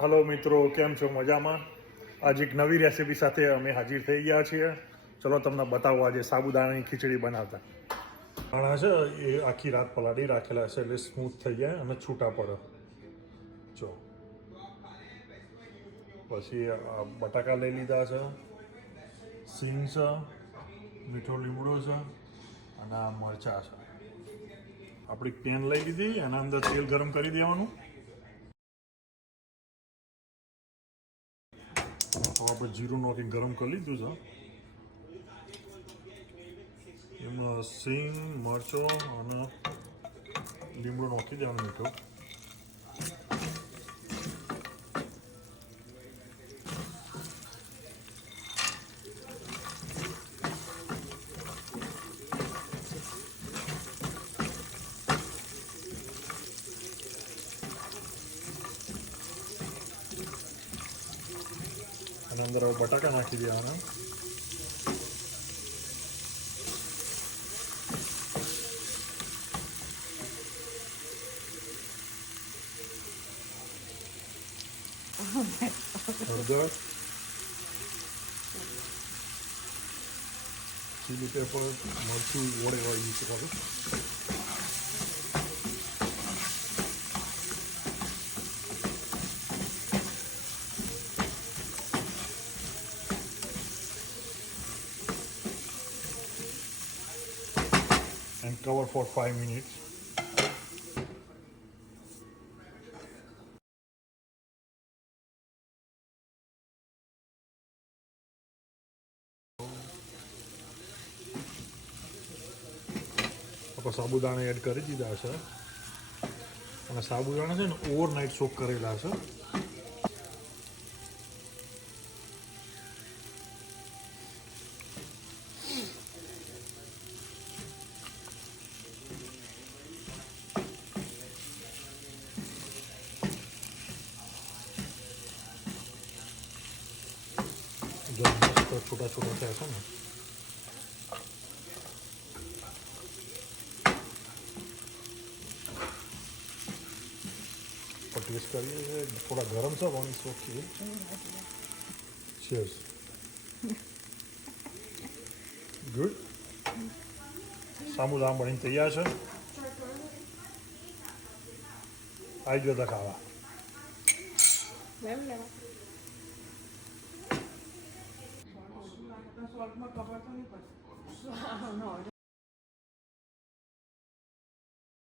Hello મિત્રો, કેમ છો? મજામાં? આજે એક નવી રેસીપી સાથે અમે હાજર થઈ ગયા છીએ. ચલો તમને બતાવો આજે સાબુદાણાની ખીચડી બનાવતા. દાણા છે એ આખી રાત પલાળી રાખેલા છે એટલે સ્મૂથ થઈ જાય અને છૂટા પડે. જો પછી બટાકા લઈ લીધા છે, સિંગ છે, મીઠો લીમડો છે અને આ મરચાં છે. આપણી પેન લઈ લીધી, એના અંદર તેલ ગરમ કરી દેવાનું. આપણે જીરું નાખી ગરમ કરી લીધું છે. એમાં સિંગ, મરચો અને લીમડો નાખી દેવાનું મીઠો. અને અંદર હવે બટાકા નાખી દેવાના. હળદર, ચીલી પેપર, મરચું વડે યુઝ કરું. And cover for 5 minutes. આપણે સાબુદાણા એડ કરી દીધા છે અને સાબુદાણા છે ને ઓવરનાઇટ સોક કરેલા છે. જો મસ્ત છોટા છોટા થયા છે ને. ટેસ્ટ કરીએ છીએ, થોડા ગરમ છે પાણી સોખી. Cheers. ગુડ. સાબુદાણા બનીને તૈયાર છે. આવી જતા ખાવા.